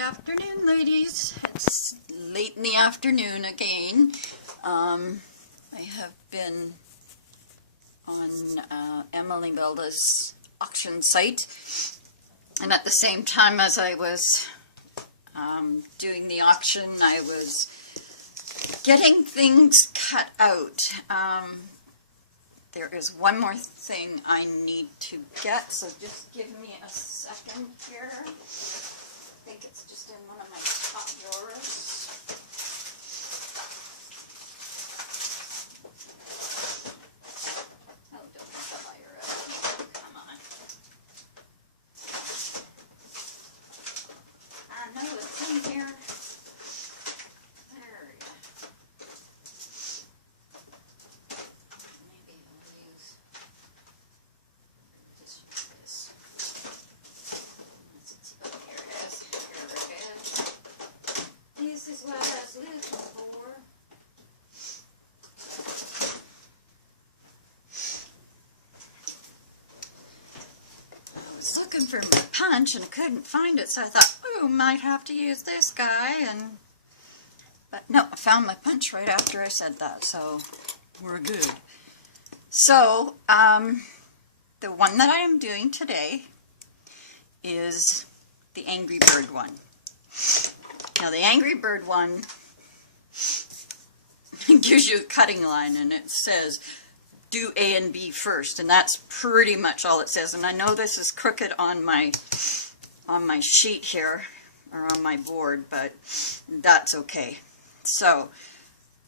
afternoon, ladies. It's late in the afternoon again. I have been on Emily Belda's auction site, and at the same time as I was doing the auction, I was getting things cut out. There is one more thing I need to get, so just give me a second here. I think it's just in one of my top drawers. Oh, don't make the fire out. Come on. I know it's in here. There we go. Maybe I'll use just this. Here it is. Here it is. This is what I was looking for. I was looking for my punch and I couldn't find it, so I thought, oh, might have to use this guy. But no, I found my punch right after I said that, so we're good. So, the one that I am doing today is the Angry Bird one. Now, the Angry Bird one gives you a cutting line, and it says do A and B first, and that's pretty much all it says. And I know this is crooked on my sheet here, or on my board, but that's okay. So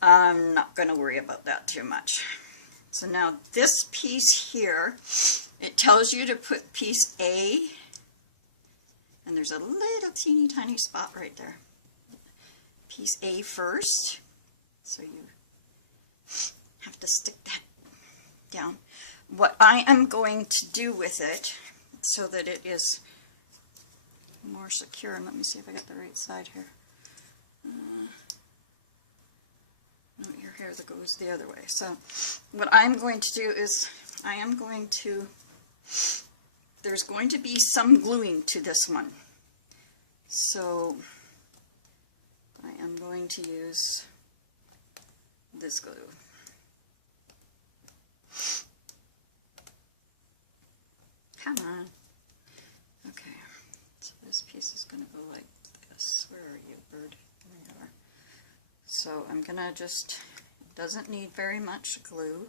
I'm not going to worry about that too much. So now this piece here, it tells you to put piece A, and there's a little teeny tiny spot right there. Piece A first, so you have to stick that down. What I am going to do with it, so that it is more secure, and let me see if I got the right side here. Your hair that goes the other way. So what I'm going to do is there's going to be some gluing to this one. So I am going to use this glue. Come on. Okay. So this piece is going to go like this. Where are you, bird? There you are. So I'm going to just, it doesn't need very much glue,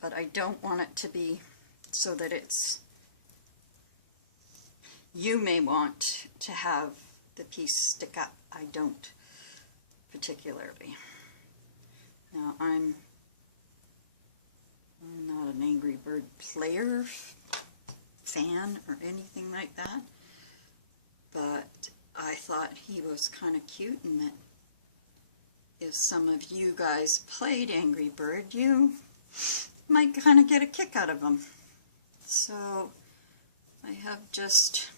but I don't want it to be so that it's, you may want to have the piece stick up. I don't particularly. Now I'm not an Angry Bird player, fan, or anything like that, but I thought he was kind of cute, and that if some of you guys played Angry Bird, you might kind of get a kick out of him. So I have just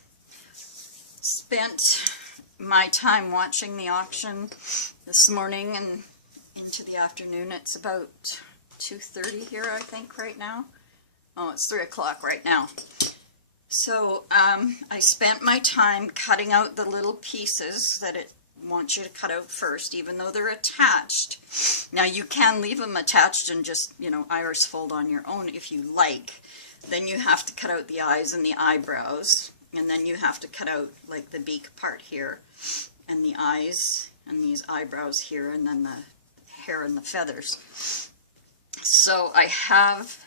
spent my time watching the auction this morning and into the afternoon. It's about 2:30 here, I think, right now. Oh, it's 3 o'clock right now. So I spent my time cutting out the little pieces that it wants you to cut out first, even though they're attached. Now you can leave them attached and just, you know, iris fold on your own if you like. Then you have to cut out the eyes and the eyebrows, and then you have to cut out like the beak part here, and the eyes and these eyebrows here, and then the hair and the feathers. So I have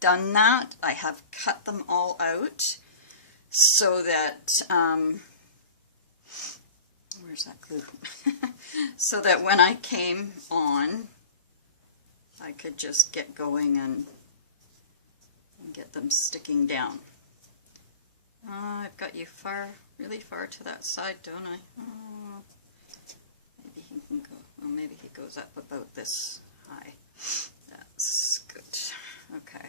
done that. I have cut them all out so that where's that glue? So that when I came on, I could just get going and get them sticking down. I've got you really far to that side, don't I? Oh, maybe he can go, well, maybe he goes up about this high. That's good. Okay.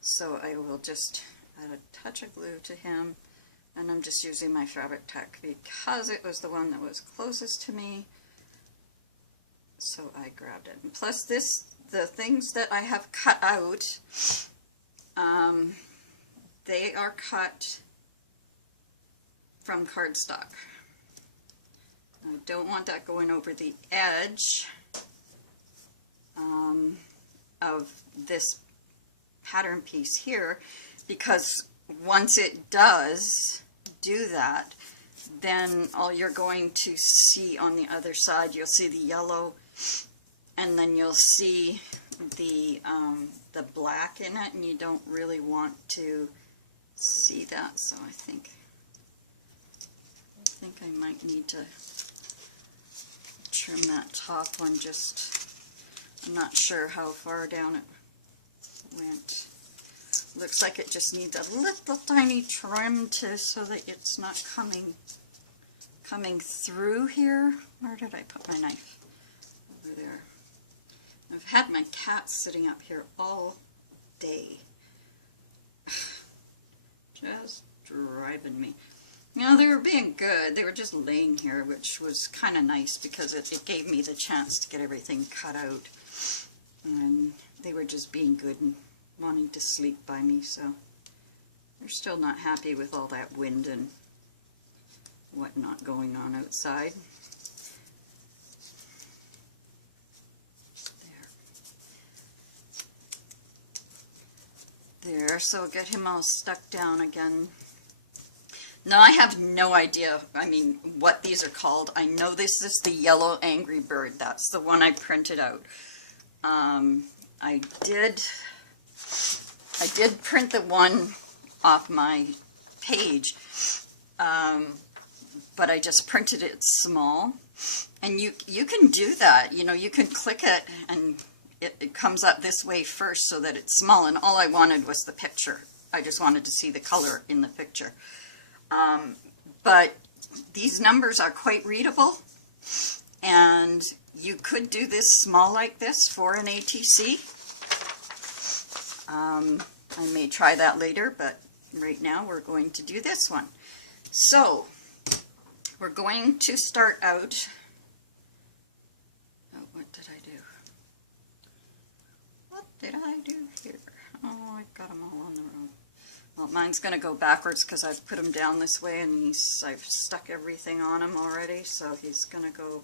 So I will just add a touch of glue to him, and I'm just using my Fabri-Tac because it was the one that was closest to me, so I grabbed it. And plus the things that I have cut out, they are cut from cardstock. I don't want that going over the edge of this pattern piece here, because once it does do that, then all you're going to see on the other side, you'll see the yellow, and then you'll see the black in it, and you don't really want to see that. So I think I might need to trim that top one. Just, I'm not sure how far down it went. Looks like it just needs a little tiny trim so that it's not coming through here. Where did I put my knife? Over there. I've had my cat sitting up here all day. Just driving me. You know, they were being good. They were just laying here, which was kind of nice because it gave me the chance to get everything cut out. And they were just being good and wanting to sleep by me, so they're still not happy with all that wind and whatnot going on outside. There, so get him all stuck down again. Now I have no idea, I mean, what these are called. I know this is the yellow Angry Bird. That's the one I printed out. I did print the one off my page, but I just printed it small. And you can do that. You know, you can click it and it comes up this way first so that it's small, and all I wanted was the picture. I just wanted to see the color in the picture. But these numbers are quite readable, and you could do this small like this for an ATC. I may try that later, but right now we're going to do this one. So we're going to start out. Oh, what did I do? What did I do here? Oh, I got them all on the row. Well, mine's going to go backwards because I've put him down this way, and I've stuck everything on him already, so he's going to go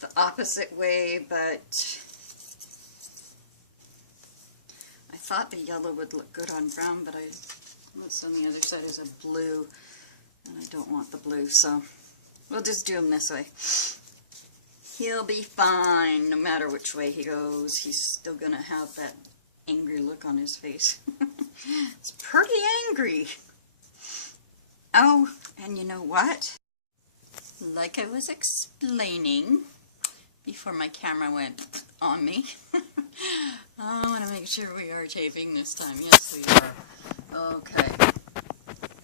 the opposite way, but I thought the yellow would look good on brown, but what's on the other side is a blue, and I don't want the blue, so we'll just do him this way. He'll be fine no matter which way he goes. He's still going to have that angry look on his face. It's pretty angry. Oh, and you know what? Like I was explaining before my camera went on me, I want to make sure we are taping this time. Yes, we are. Okay.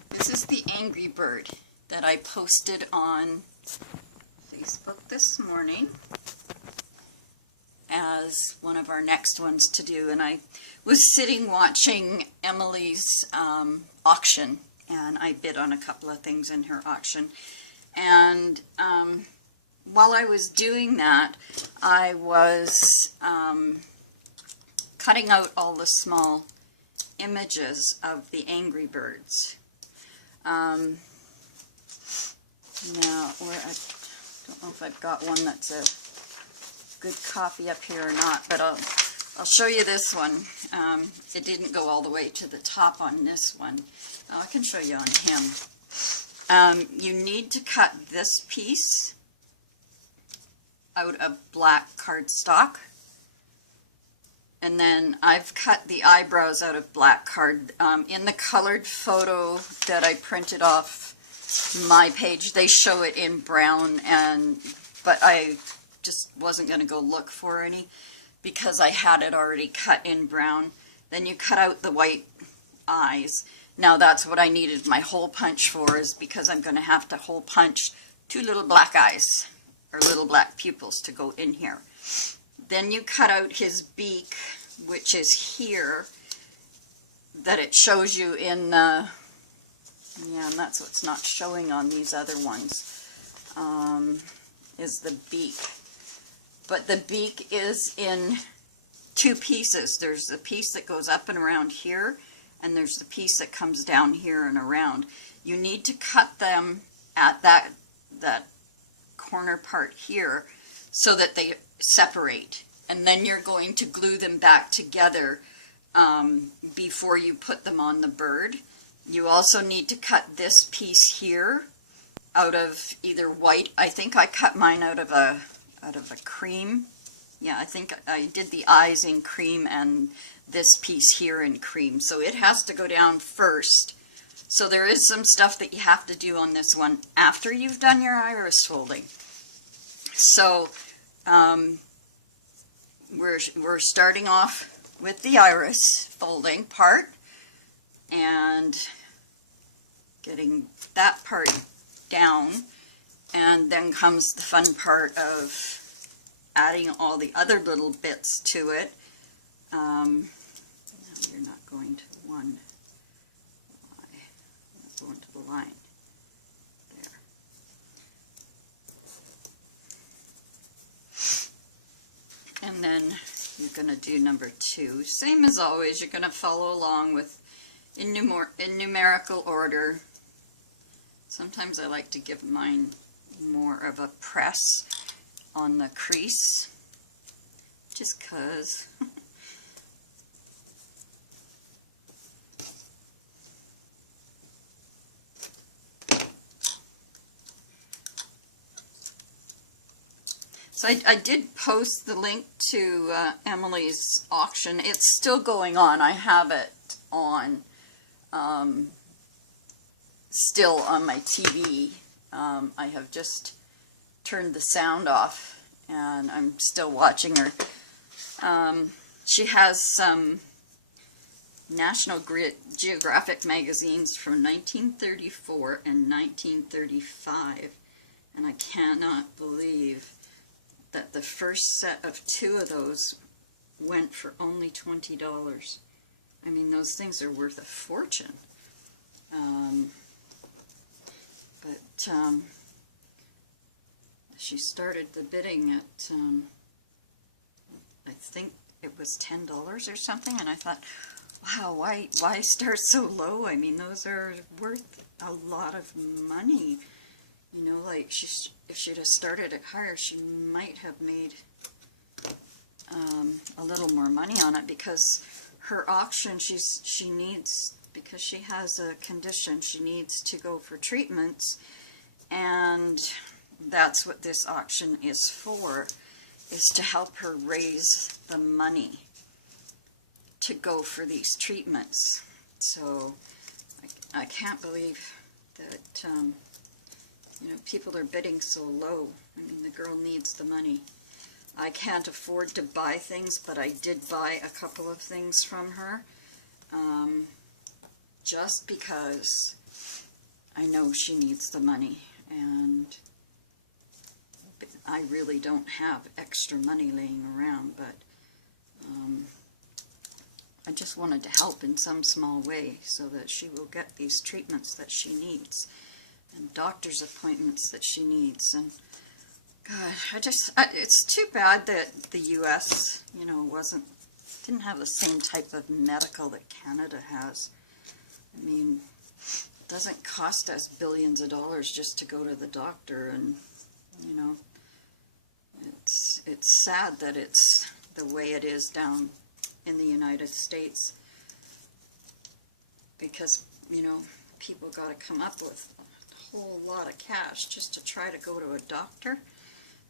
This is the Angry Bird that I posted on Facebook this morning as one of our next ones to do, and I was sitting watching Emily's auction, and I bid on a couple of things in her auction, and while I was doing that, I was cutting out all the small images of the Angry Birds. Now, I don't know if I've got one that's a good copy up here or not, but I'll show you this one. It didn't go all the way to the top on this one. I can show you on him. You need to cut this piece out of black cardstock, and then I've cut the eyebrows out of black card. In the colored photo that I printed off my page, they show it in brown, but I just wasn't going to go look for any because I had it already cut in brown. Then you cut out the white eyes. Now that's what I needed my hole punch for, is because I'm going to have to hole punch 2 little black eyes, or little black pupils, to go in here. Then you cut out his beak, which is here, that it shows you in the, yeah, and that's what's not showing on these other ones, is the beak. But the beak is in 2 pieces. There's the piece that goes up and around here, and there's the piece that comes down here and around. You need to cut them at that corner part here so that they separate. And then you're going to glue them back together before you put them on the bird. You also need to cut this piece here out of either white. I think I cut mine out of a cream. Yeah, I think I did the eyes in cream and this piece here in cream. So it has to go down first. So there is some stuff that you have to do on this one after you've done your iris folding. So we're starting off with the iris folding part and getting that part down, and then comes the fun part of adding all the other little bits to it. No, you're not going to one. Not going to the line. There. And then you're going to do number 2. Same as always, you're going to follow along with in numerical order. Sometimes I like to give mine more of a press on the crease, just 'cause. So I did post the link to Emily's auction. It's still going on. I have it on, still on my TV. I have just turned the sound off and I'm still watching her. She has some National Geographic magazines from 1934 and 1935, and I cannot believe that the first set of 2 of those went for only $20. I mean, those things are worth a fortune. But she started the bidding at, I think it was $10 or something, and I thought, wow, why start so low? I mean, those are worth a lot of money. You know, like, if she'd have started it higher, she might have made a little more money on it, because her auction, she needs, because she has a condition, she needs to go for treatments, and that's what this auction is for, is to help her raise the money to go for these treatments. So I can't believe that you know, people are bidding so low. I mean, the girl needs the money. I can't afford to buy things, but I did buy a couple of things from her, just because I know she needs the money, and I really don't have extra money laying around, but I just wanted to help in some small way so that she will get these treatments that she needs and doctor's appointments that she needs. And God, it's too bad that the U.S., you know, didn't have the same type of medical that Canada has. I mean, it doesn't cost us billions of dollars just to go to the doctor, and, you know, it's sad that it's the way it is down in the United States, because, you know, people got to come up with a whole lot of cash just to try to go to a doctor.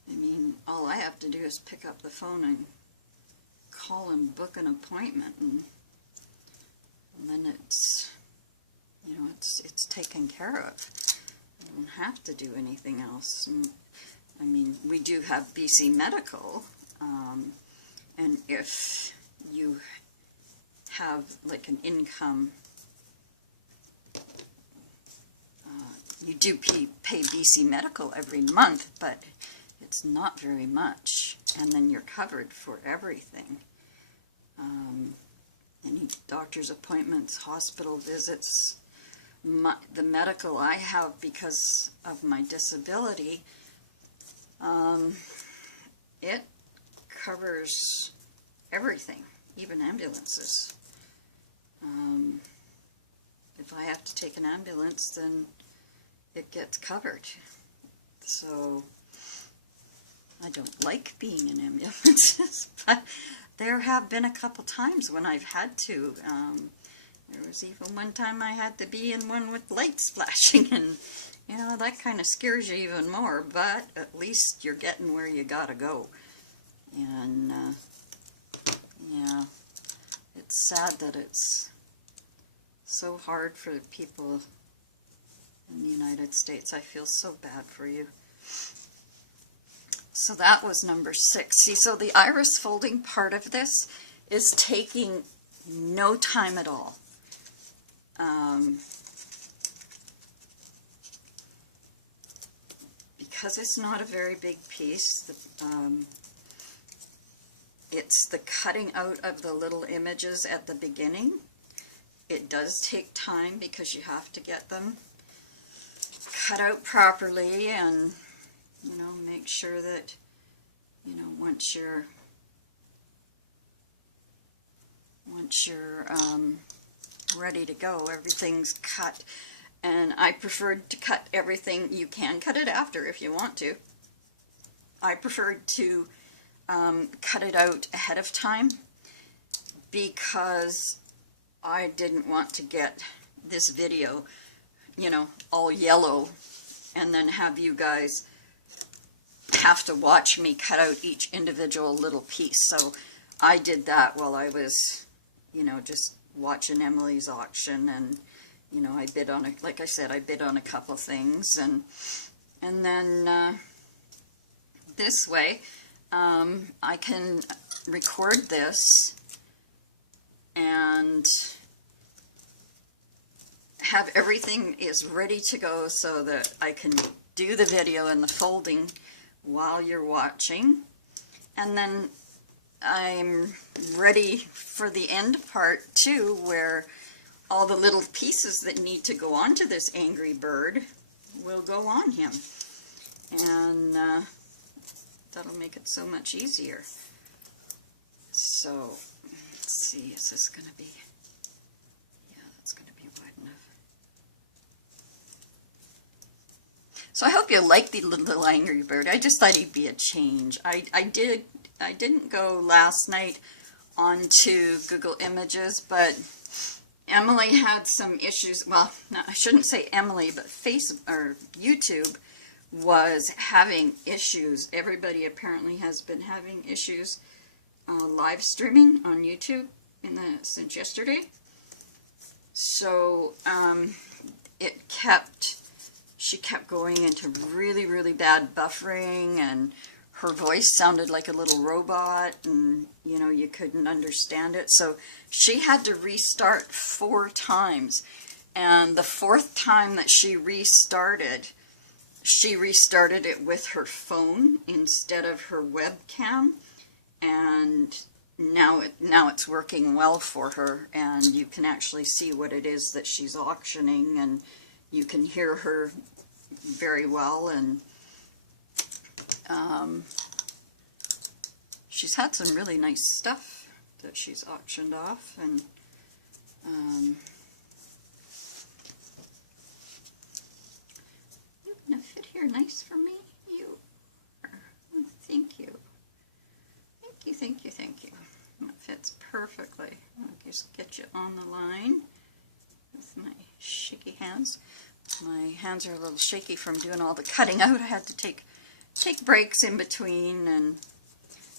I mean, all I have to do is pick up the phone and call and book an appointment, and then it's, you know, it's taken care of. I don't have to do anything else. And, I mean, we do have BC Medical, and if you have like an income, you do pay BC Medical every month, but it's not very much, and then you're covered for everything. Any doctor's appointments, hospital visits, the medical I have because of my disability, it covers everything, even ambulances. If I have to take an ambulance, then it gets covered. So I don't like being in ambulances, but there have been a couple times when I've had to. There was even one time I had to be in one with lights flashing, and you know, that kind of scares you even more, but at least you're getting where you gotta go. And yeah, it's sad that it's so hard for people in the United States. I feel so bad for you. So that was number 6. See, so the iris folding part of this is taking no time at all. Because it's not a very big piece, it's the cutting out of the little images at the beginning. It does take time because you have to get them cut out properly, and you know, make sure that, you know, once you're ready to go, everything's cut. And I preferred to cut everything. You can cut it after if you want to. I preferred to cut it out ahead of time because I didn't want to get this video, you know, all yellow and then have you guys have to watch me cut out each individual little piece. So I did that while I was, you know, just watching Emily's auction, and you know, I bid on like I said, I bid on a couple things, and then this way I can record this and have everything is ready to go so that I can do the video and the folding while you're watching, and then I'm ready for the end part too, where all the little pieces that need to go onto this angry bird will go on him, and that'll make it so much easier. So let's see, is this going to be, yeah, that's going to be wide enough. So I hope you like the little angry bird. I just thought he'd be a change. I didn't go last night onto Google Images, but Emily had some issues. Well, no, I shouldn't say Emily, but YouTube was having issues. Everybody apparently has been having issues live streaming on YouTube since yesterday. So she kept going into really, really bad buffering, and her voice sounded like a little robot, and you know, you couldn't understand it. So she had to restart 4 times, and the 4th time that she restarted it with her phone instead of her webcam, and now it's working well for her, and you can actually see what it is that she's auctioning, and you can hear her very well. And she's had some really nice stuff that she's auctioned off, and you're gonna fit here nice for me. You are. Oh, thank you. Thank you, thank you, thank you. It fits perfectly. I'll just get you on the line with my shaky hands. My hands are a little shaky from doing all the cutting out. I had to take breaks in between, and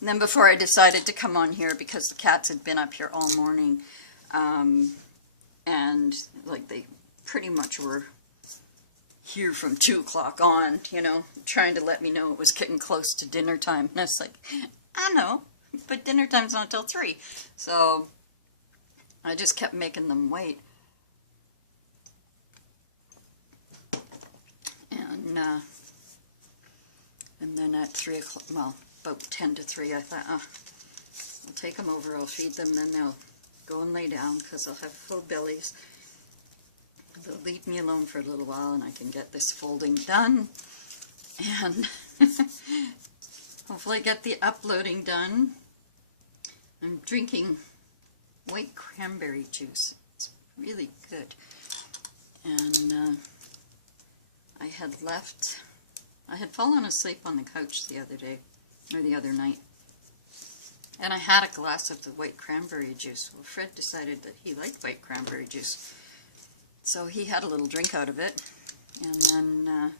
then before I decided to come on here, because the cats had been up here all morning, and like they pretty much were here from 2 o'clock on, you know, trying to let me know it was getting close to dinner time. And I was like, I know, but dinner time's not till 3. So I just kept making them wait. And then at 3 o'clock, well, about 10 to 3, I thought, I'll take them over, I'll feed them, then they'll go and lay down because they'll have full bellies. They'll leave me alone for a little while, and I can get this folding done, and hopefully get the uploading done. I'm drinking white cranberry juice. It's really good. And I had fallen asleep on the couch the other day, or the other night. And I had a glass of the white cranberry juice. Well, Fred decided that he liked white cranberry juice. So he had a little drink out of it. And then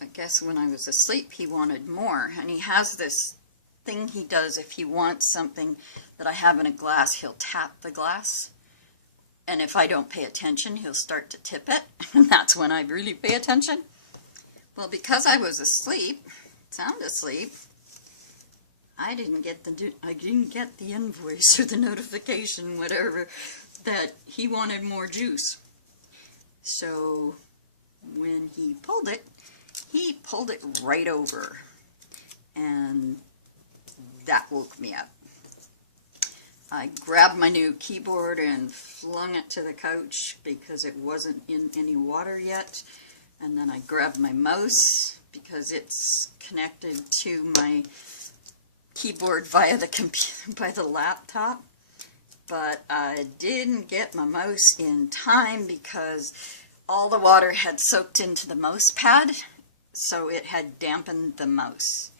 I guess when I was asleep he wanted more. And he has this thing he does if he wants something that I have in a glass, he'll tap the glass. And if I don't pay attention, he'll start to tip it. And that's when I really pay attention. Well, because I was asleep, sound asleep, I didn't get the invoice or the notification, whatever, that he wanted more juice. So when he pulled it right over, and that woke me up. I grabbed my new keyboard and flung it to the couch because it wasn't in any water yet. And then I grabbed my mouse because it's connected to my keyboard via the computer, by the laptop. But I didn't get my mouse in time because all the water had soaked into the mouse pad, so it had dampened the mouse.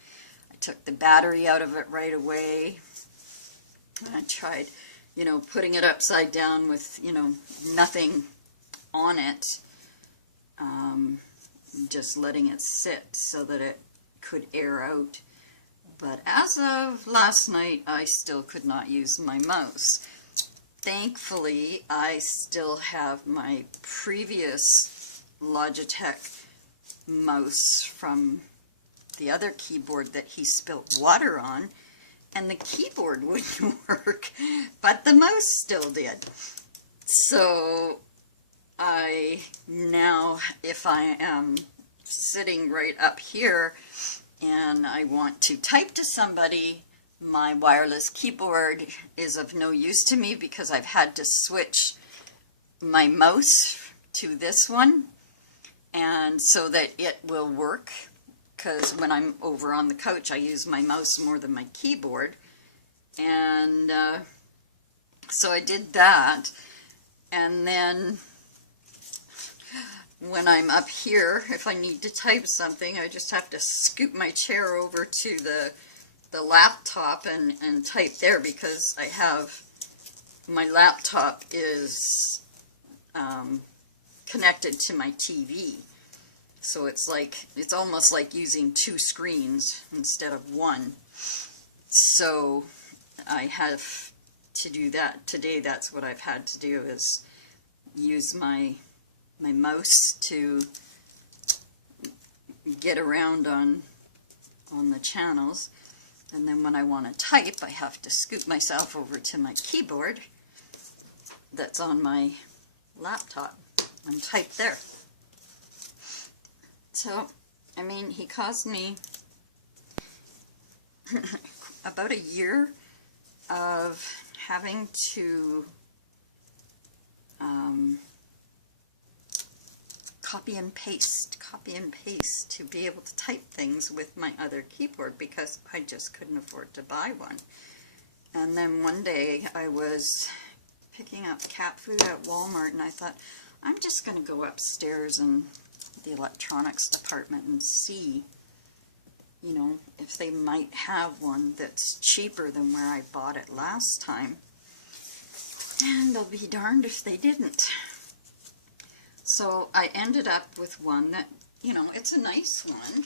I took the battery out of it right away. I tried, putting it upside down with, nothing on it, just letting it sit so that it could air out. But as of last night, I still could not use my mouse. Thankfully, I still have my previous Logitech mouse from the other keyboard that he spilt water on, and the keyboard wouldn't work, but the mouse still did. So I now, if I am sitting right up here and I want to type to somebody, my wireless keyboard is of no use to me because I've had to switch my mouse to this one, and so that it will work, because when I'm over on the couch I use my mouse more than my keyboard. And so I did that, and then when I'm up here, if I need to type something, I just have to scoot my chair over to the laptop and type there, because I have, my laptop is connected to my TV. So it's almost like using two screens instead of one. So I have to do that. Today that's what I've had to do, is use my mouse to get around on the channels. And then when I want to type, I have to scoot myself over to my keyboard that's on my laptop and type there. So, I mean, he caused me about a year of having to copy and paste to be able to type things with my other keyboard, because I just couldn't afford to buy one. And then one day I was picking up cat food at Walmart, and I thought, I'm just going to go upstairs in the electronics department and see, if they might have one that's cheaper than where I bought it last time. And they'll be darned if they didn't. So I ended up with one that, it's a nice one.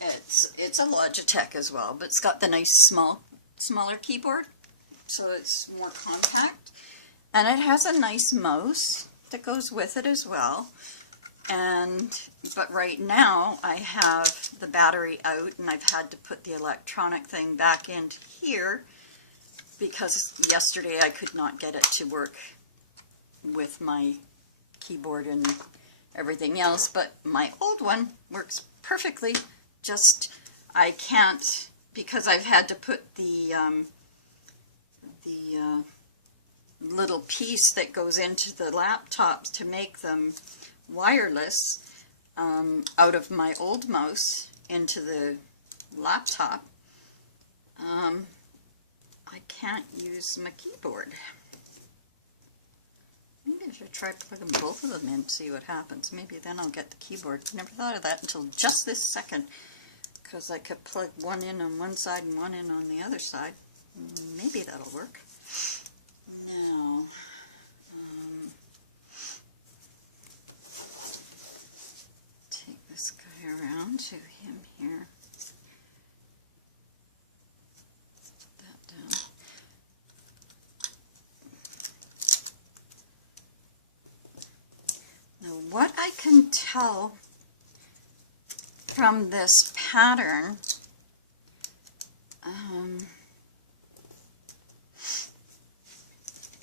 It's a Logitech as well, but it's got the nice smaller keyboard, so it's more compact. And it has a nice mouse that goes with it as well. But right now I have the battery out, and I've had to put the electronic thing back into here because yesterday I could not get it to work with my keyboard and everything else. But my old one works perfectly, just I can't, because I've had to put the little piece that goes into the laptops to make them wireless out of my old mouse into the laptop. I can't use my keyboard. Maybe I should try plugging both of them in, see what happens. Maybe then I'll get the keyboard. Never thought of that until just this second, because I could plug one in on one side and one in on the other side. Maybe that'll work. Now, take this guy around to him here. Put that down. Now, what I can tell from this pattern,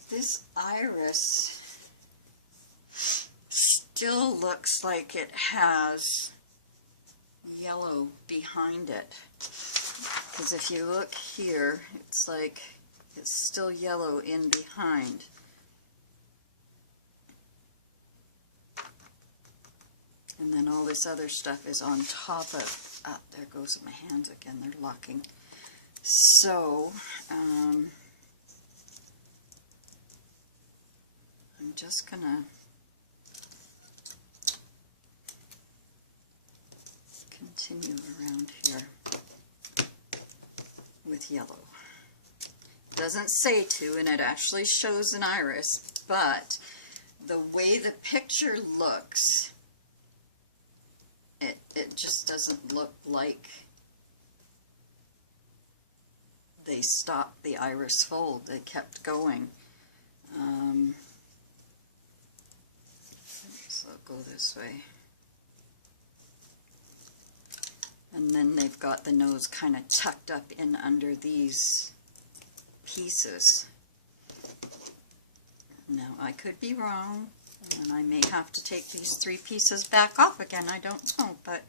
this iris still looks like it has yellow behind it. Because if you look here, it's like it's still yellow in behind. And then all this other stuff is on top of, there goes my hands again, they're locking. So, I'm just gonna continue around here with yellow. Doesn't say to, and it actually shows an iris, but the way the picture looks, it just doesn't look like they stopped the iris fold. They kept going. So I'll go this way. And then they've got the nose kind of tucked up in under these pieces. Now, I could be wrong, and I may have to take these 3 pieces back off again. I don't know, but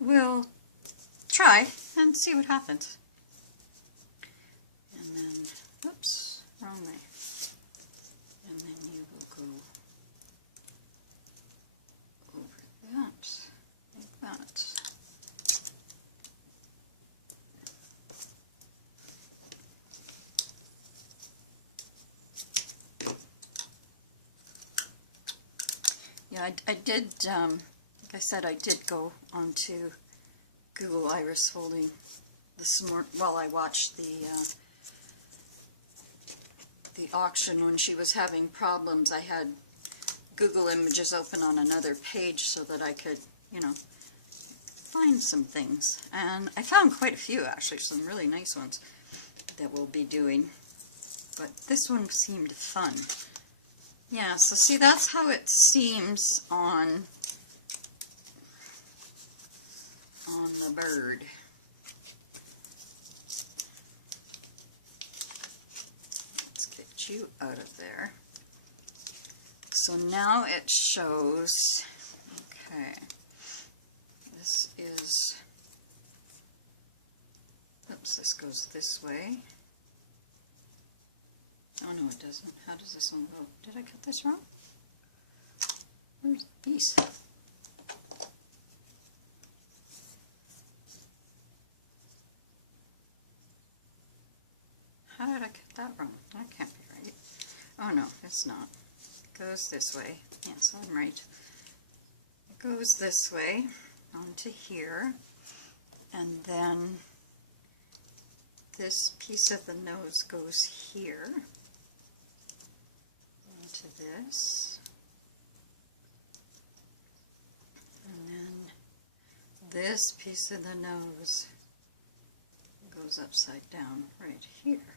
we'll try and see what happens. And then, oops, wrong way. And then you will go over that, like that. Yeah, I did, like I said, I did go onto Google Iris Folding this morning while I watched the auction when she was having problems. I had Google Images open on another page so that I could, you know, find some things. And I found quite a few, actually, some really nice ones that we'll be doing. But this one seemed fun. Yeah, so see, that's how it seems on the bird. Let's get you out of there. So now it shows, okay, this is, oops, this goes this way. Oh no, it doesn't. How does this one go? Did I cut this wrong? Where's the piece? How did I cut that wrong? That can't be right. Oh no, it's not. It goes this way. Yes, I'm right. It goes this way onto here, and then this piece of the nose goes here into this, and then this piece of the nose goes upside down right here.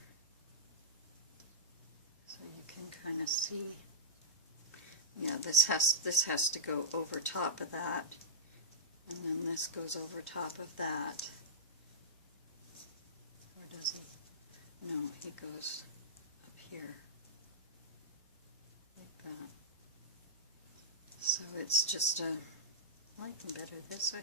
So you can kind of see, yeah, this has to go over top of that, and then this goes over top of that. Or does he? No, he goes up here like that. So it's just I like them better this way.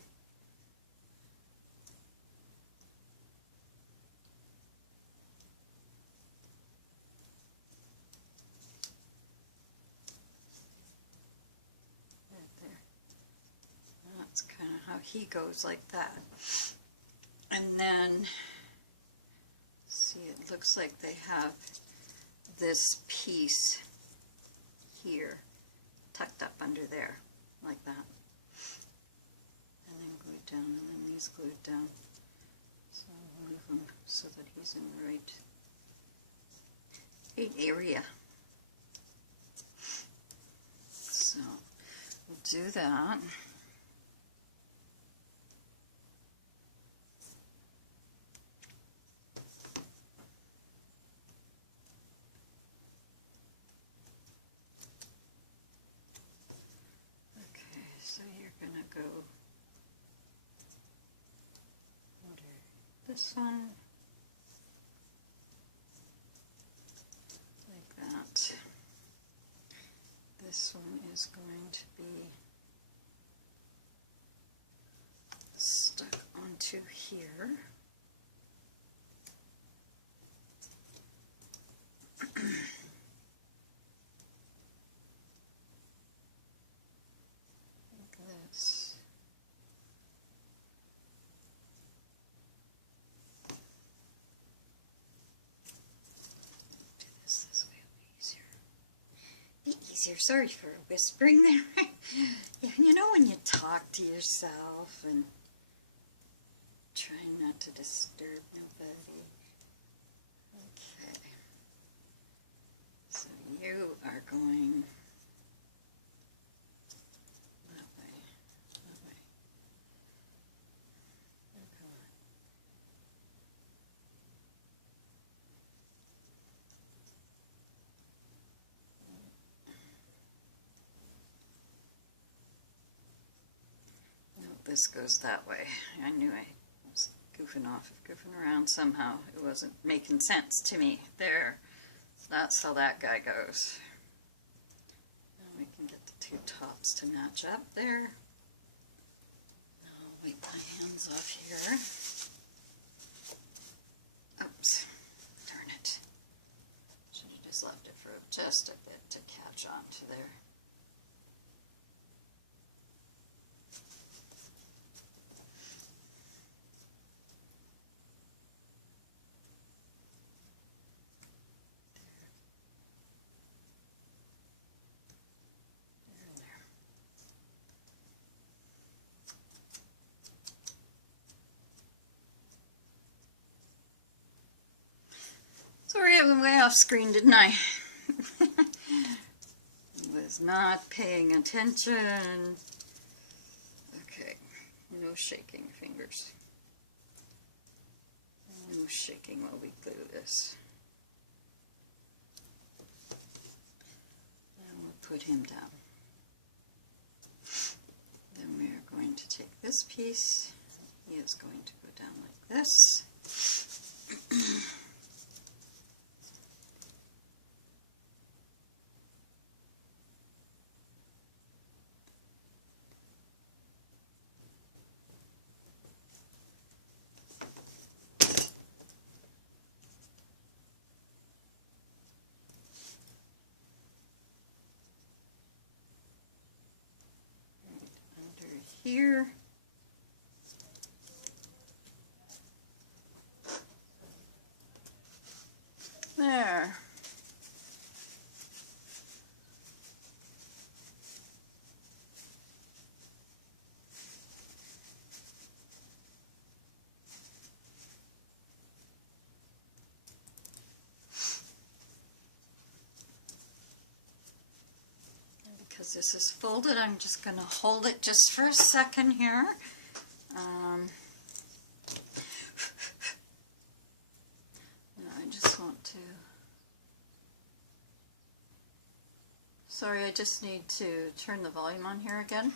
Kind of how he goes like that. And then, see, it looks like they have this piece here tucked up under there, like that. And then glued down, and then these glued down. so that he's in the right area. So we'll do that. Okay, so you're gonna go under this one, like that. This one is going to be stuck onto here. Like this. Do this way, it'll be easier. Sorry for whispering there. You know when you talk to yourself and trying not to disturb nobody. Okay. So you are going that way. That way. Oh, come on. This goes that way. I knew I was goofing around somehow. It wasn't making sense to me. There. That's how that guy goes. Now we can get the two tops to match up there. I'll wipe my hands off here. Oops. Darn it. Should have just left it for just a bit to catch on to there. Sorry, I went way off screen, didn't I? Was not paying attention. Okay, no shaking fingers. No shaking while we glue this. And we'll put him down. Then we are going to take this piece. He is going to go down like this. Here. There. Because this is folded, I'm just going to hold it just for a second here. I just want to... Sorry, I just need to turn the volume on here again.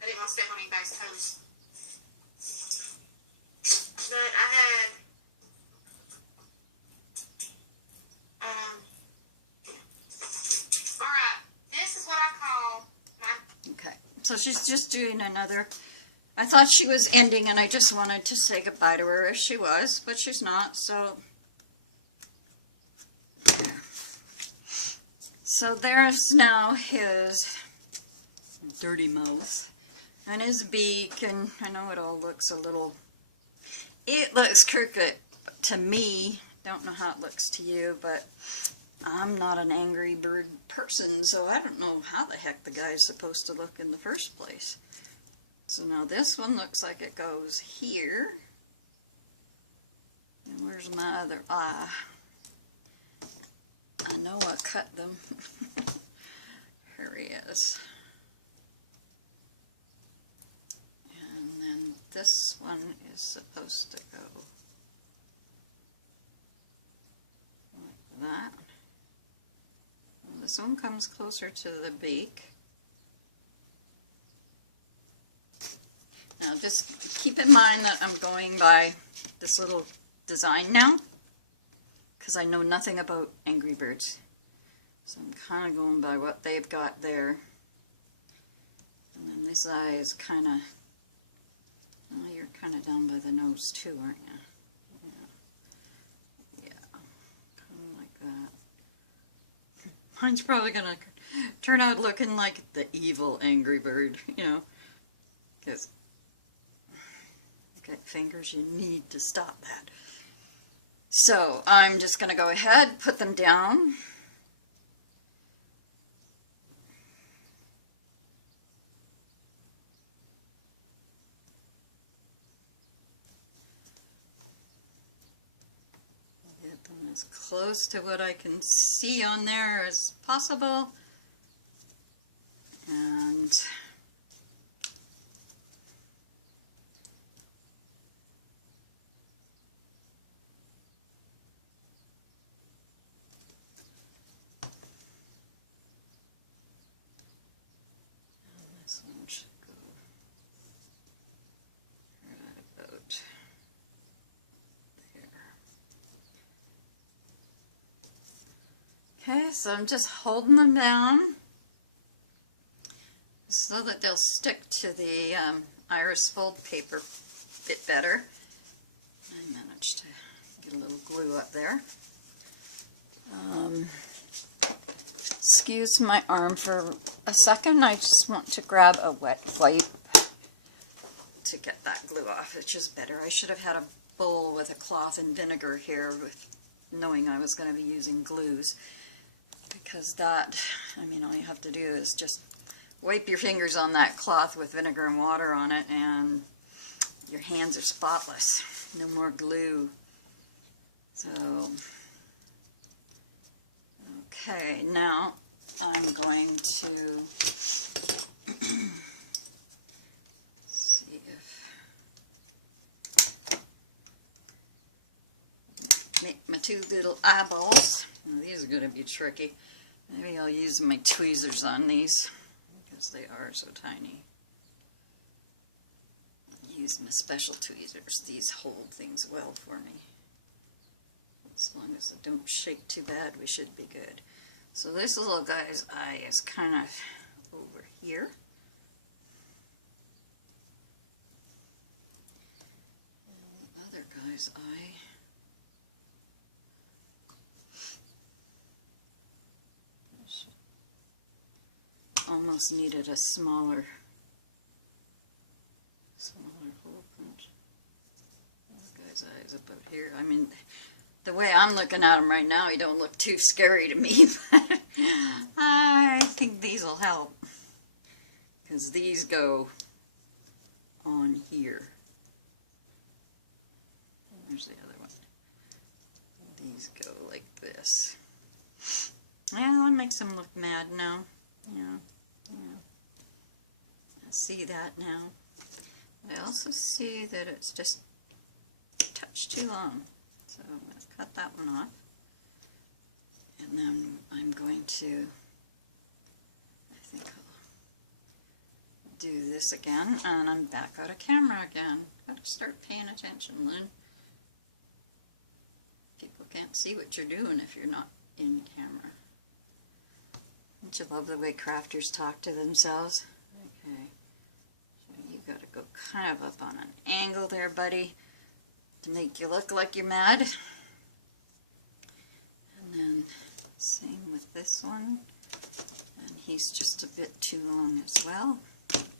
I didn't want to step on anybody's toes. But I had alright, this is what I call my... Okay, So she's just doing another, I thought she was ending and I just wanted to say goodbye to her as she was, but she's not, so. So there's now his dirty mouth and his beak, and I know it all looks a little, it looks crooked to me. Don't know how it looks to you, but I'm not an angry bird person, so I don't know how the heck the guy's supposed to look in the first place. So now this one looks like it goes here. And where's my other eye? I know I cut them. Here he is. And then this one is supposed to go like that. Well, this one comes closer to the beak. Now just keep in mind that I'm going by this little design now, because I know nothing about Angry Birds. So I'm kind of going by what they've got there. And then this eye is kind of, well, you're kind of down by the nose too, aren't you? Yeah. Yeah. Kind of like that. Mine's probably going to turn out looking like the evil Angry Bird, you know, because got fingers, you need to stop that. So I'm just going to go ahead, put them down. Get them as close to what I can see on there as possible. And this one should go right about there. Okay, so I'm just holding them down so that they'll stick to the iris fold paper a bit better. I managed to get a little glue up there. Excuse my arm for a second. I just want to grab a wet wipe to get that glue off, which is better. I should have had a bowl with a cloth and vinegar here, with knowing I was going to be using glues, because that, I mean, all you have to do is just wipe your fingers on that cloth with vinegar and water on it, and your hands are spotless. No more glue. So, okay, now I'm going to see if make my two little eyeballs. Now, these are going to be tricky. Maybe I'll use my tweezers on these, because they are so tiny. Use my special tweezers. These hold things well for me. As long as it don't shake too bad, we should be good. So this little guy's eye is kind of over here. And the other guy's eye almost needed a smaller hole punch. This guy's eye is about here. I mean, the way I'm looking at him right now, he don't look too scary to me, but I think these will help, because these go on here. There's the other one. These go like this. Well, it makes them look mad now. Yeah, yeah. I see that now. I also see that it's just a touch too long. So I'm going to cut that one off. And then I'm going to, I think I'll do this again, and I'm back out of camera again. Got to start paying attention, Lynn. People can't see what you're doing if you're not in camera. Don't you love the way crafters talk to themselves? Okay. kind of up on an angle there, buddy, to make you look like you're mad. And then same with this one. And he's just a bit too long as well.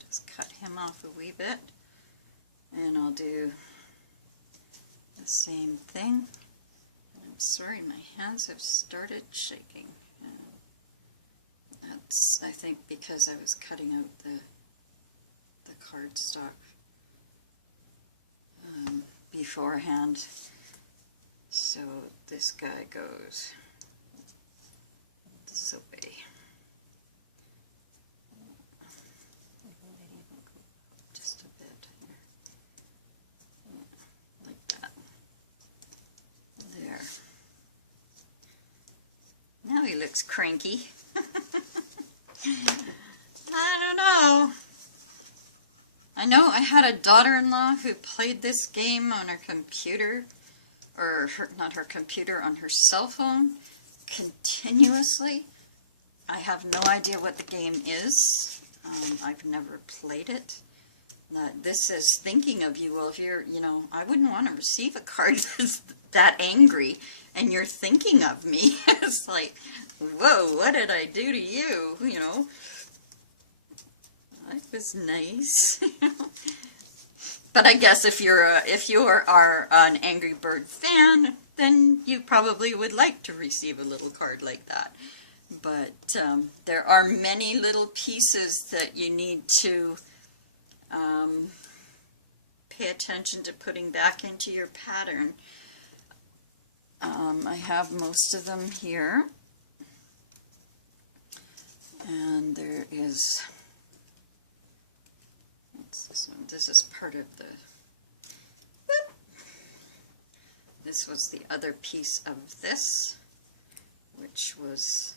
Just cut him off a wee bit. And I'll do the same thing. I'm sorry, my hands have started shaking. That's, I think, because I was cutting out the cardstock beforehand. So this guy goes this way. Just a bit here. Yeah, like that. There. Now he looks cranky. I don't know. I know I had a daughter-in-law who played this game on her computer, or not her computer, on her cell phone continuously. I have no idea what the game is. I've never played it. This is thinking of you. Well, if you're, I wouldn't want to receive a card that's that angry and you're thinking of me. It's like, whoa, what did I do to you? That was nice. But I guess if you are an Angry Bird fan, then you probably would like to receive a little card like that. But there are many little pieces that you need to pay attention to putting back into your pattern. I have most of them here. And there is, what's this one? This is part of the, whoop. This was the other piece of this, which was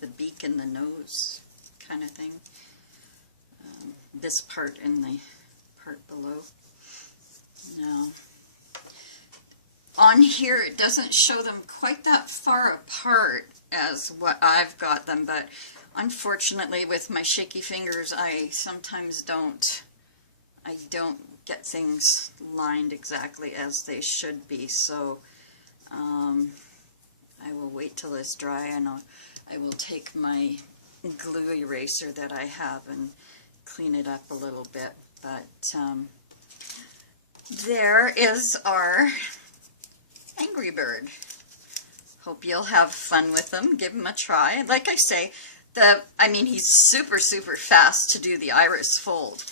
the beak and the nose kind of thing. This part and the part below. Now, on here it doesn't show them quite that far apart as what I've got them, but unfortunately with my shaky fingers I sometimes don't get things lined exactly as they should be, so I will wait till it's dry and I will take my glue eraser that I have and clean it up a little bit. But there is our Angry Bird. Hope you'll have fun with them. Give him a try. Like I say, he's super fast to do the iris fold.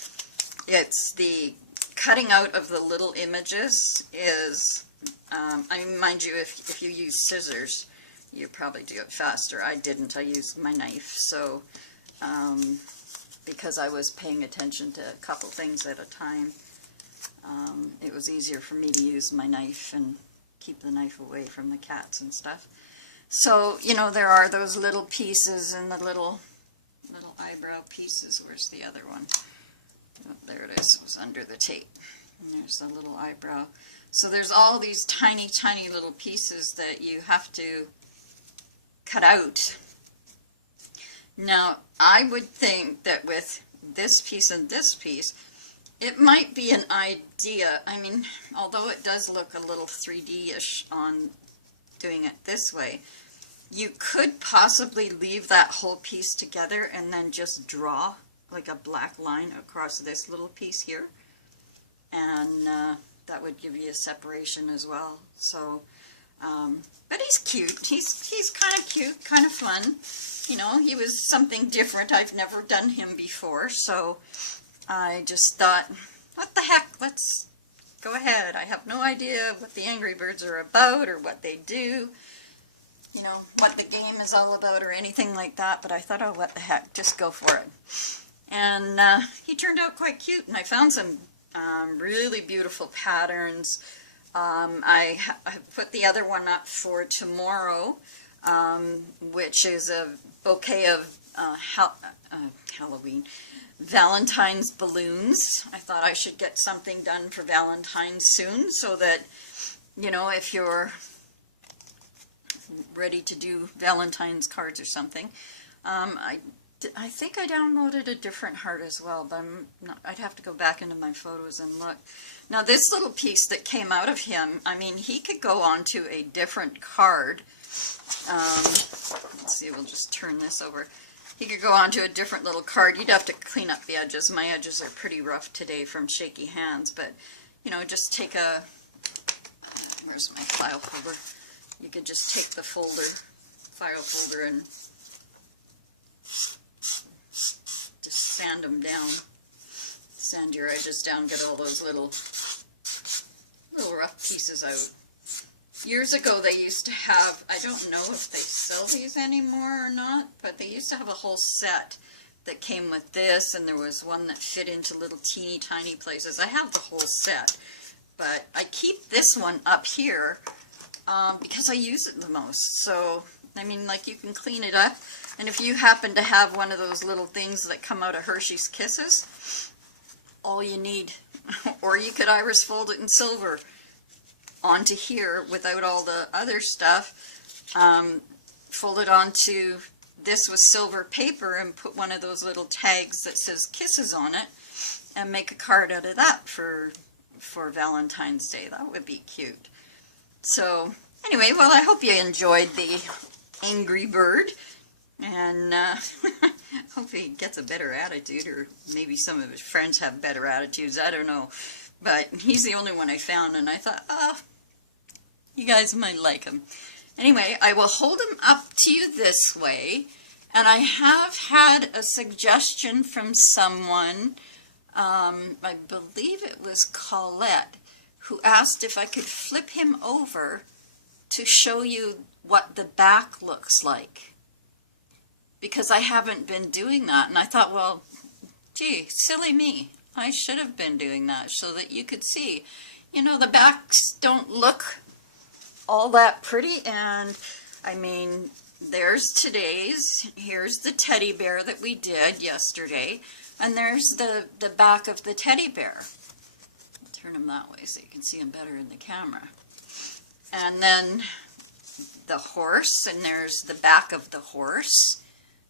It's the cutting out of the little images is, mind you, if you use scissors, you probably do it faster. I didn't. I used my knife. So, because I was paying attention to a couple things at a time, it was easier for me to use my knife and keep the knife away from the cats and stuff. So, there are those little pieces and the little eyebrow pieces. Where's the other one? Oh, there it is. It was under the tape. And there's the little eyebrow. So there's all these tiny little pieces that you have to cut out. Now, I would think that with this piece and this piece, it might be an idea. Although it does look a little 3D-ish on doing it this way, you could possibly leave that whole piece together and then just draw like a black line across this little piece here, and that would give you a separation as well. So, but he's cute. He's kind of cute, kind of fun. He was something different. I've never done him before, so I just thought, what the heck, let's go ahead. I have no idea what the Angry Birds are about or what they do, what the game is all about or anything like that, but I thought, oh, what the heck, just go for it. And he turned out quite cute, and I found some really beautiful patterns. I put the other one up for tomorrow, which is a bouquet of Valentine's balloons. I thought I should get something done for Valentine's soon, so that, if you're ready to do Valentine's cards or something. I I think I downloaded a different heart as well, but I'd have to go back into my photos and look. Now this little piece that came out of him, I mean, he could go onto a different card. Let's see, we'll just turn this over. He could go onto a different little card. You'd have to clean up the edges. My edges are pretty rough today from shaky hands, but, you know, just take a, where's my file folder? You could just take the file folder and just sand them down. Sand your edges down, get all those little rough pieces out. Years ago they used to have, I don't know if they sell these anymore or not, but they used to have a whole set that came with this, and there was one that fit into little teeny tiny places. I have the whole set, but I keep this one up here because I use it the most. So, I mean, like, you can clean it up, and if you happen to have one of those little things that come out of Hershey's Kisses, all you need, or you could iris fold it in silver onto here without all the other stuff, fold it onto this with silver paper and put one of those little tags that says Kisses on it and make a card out of that for Valentine's Day. That would be cute. So anyway, well, I hope you enjoyed the Angry Bird, and hope he gets a better attitude, or maybe some of his friends have better attitudes, I don't know. But he's the only one I found, and I thought, you guys might like him. Anyway, I will hold him up to you this way, and I have had a suggestion from someone, I believe it was Colette, who asked if I could flip him over to show you what the back looks like, because I haven't been doing that. And I thought, well, gee, silly me, I should have been doing that so that you could see. You know, the backs don't look all that pretty, and I mean, there's today's, here's the teddy bear that we did yesterday, and there's the back of the teddy bear. I'll turn him that way so you can see him better in the camera. And then the horse, and there's the back of the horse,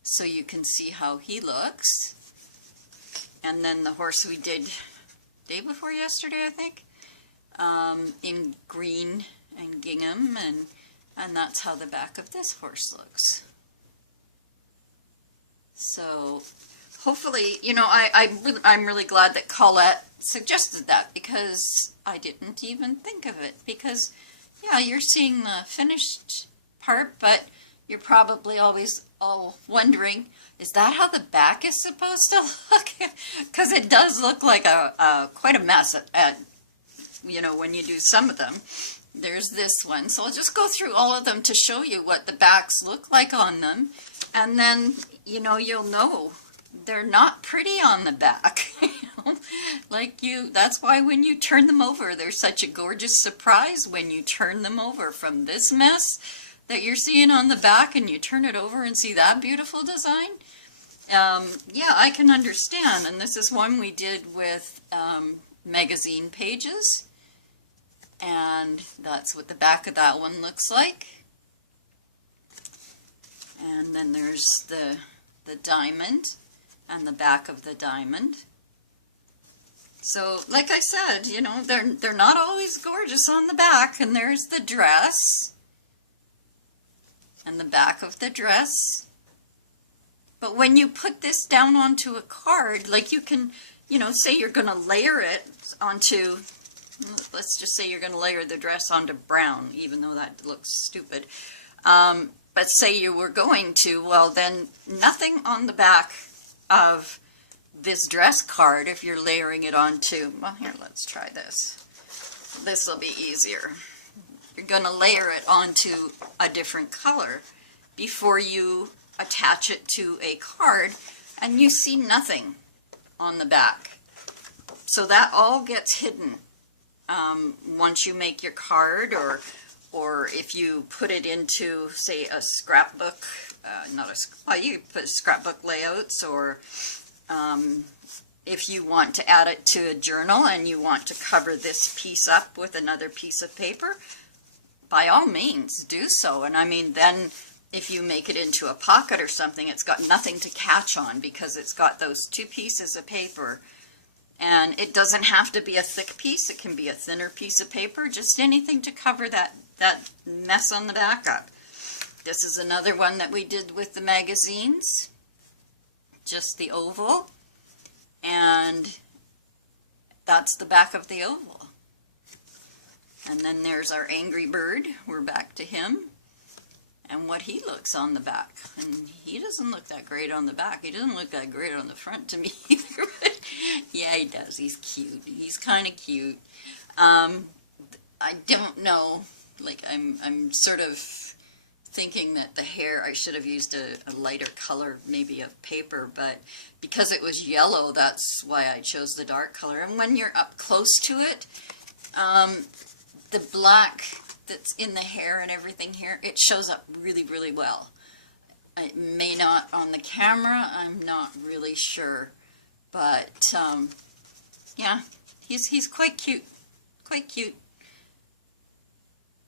so you can see how he looks. And then the horse we did day before yesterday, I think, in green and gingham, and that's how the back of this horse looks. So hopefully, you know, I'm really glad that Colette suggested that, because I didn't even think of it. Because, yeah, you're seeing the finished part, but you're probably always all wondering, is that how the back is supposed to look? Because it does look like quite a mess you know, when you do some of them. There's this one, so I'll just go through all of them to show you what the backs look like on them, and then, you know, you'll know they're not pretty on the back. You know? Like, that's why when you turn them over, they're such a gorgeous surprise when you turn them over from this mess that you're seeing on the back, and you turn it over and see that beautiful design. Yeah, I can understand, and this is one we did with magazine pages. And that's what the back of that one looks like. And then there's the diamond and the back of the diamond. So, like I said, you know, they're not always gorgeous on the back. And there's the dress and the back of the dress. But when you put this down onto a card, like, you can, you know, say you're going to layer it onto, let's just say you're going to layer the dress onto brown, even though that looks stupid. But say you were going to, well, then nothing on the back of this dress card, if you're layering it onto, well, here, let's try this. This will be easier. You're going to layer it onto a different color before you attach it to a card, and you see nothing on the back. So that all gets hidden. Once you make your card, or if you put it into, say, a scrapbook, you put scrapbook layouts, or if you want to add it to a journal and you want to cover this piece up with another piece of paper, by all means do so. And I mean, then if you make it into a pocket or something, it's got nothing to catch on because it's got those two pieces of paper. And it doesn't have to be a thick piece. It can be a thinner piece of paper, just anything to cover that mess on the back up. This is another one that we did with the magazines, just the oval, and that's the back of the oval. And then there's our angry bird. We're back to him and what he looks on the back. And he doesn't look that great on the back. He doesn't look that great on the front to me either. Yeah, he does. He's cute. He's kind of cute. I don't know. Like, I'm sort of thinking that the hair, I should have used a lighter color, maybe of paper, but because it was yellow, that's why I chose the dark color. And when you're up close to it, the black that's in the hair and everything here, it shows up really, really well. It may not on the camera, I'm not really sure, but yeah, he's quite cute, quite cute.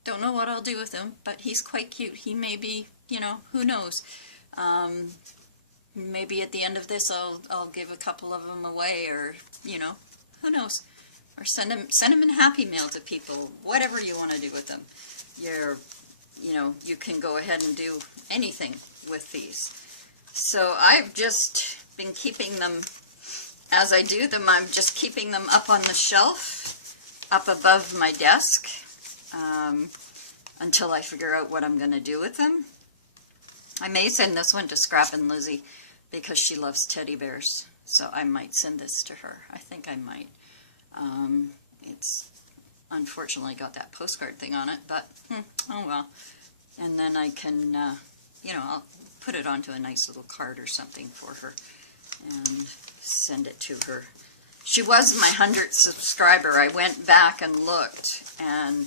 Don't know what I'll do with him, but he's quite cute. He may be, you know, who knows. Maybe at the end of this I'll give a couple of them away, or, you know, who knows. Or send them in Happy Mail to people, whatever you want to do with them. You know, you can go ahead and do anything with these. So I've just been keeping them, as I do them, I'm just keeping them up on the shelf, up above my desk, until I figure out what I'm going to do with them. I may send this one to Scrappin' Lizzie because she loves teddy bears. So I might send this to her. I think I might. It's unfortunately got that postcard thing on it, but oh well. And then I can, you know, I'll put it onto a nice little card or something for her and send it to her. She was my 100th subscriber. I went back and looked, and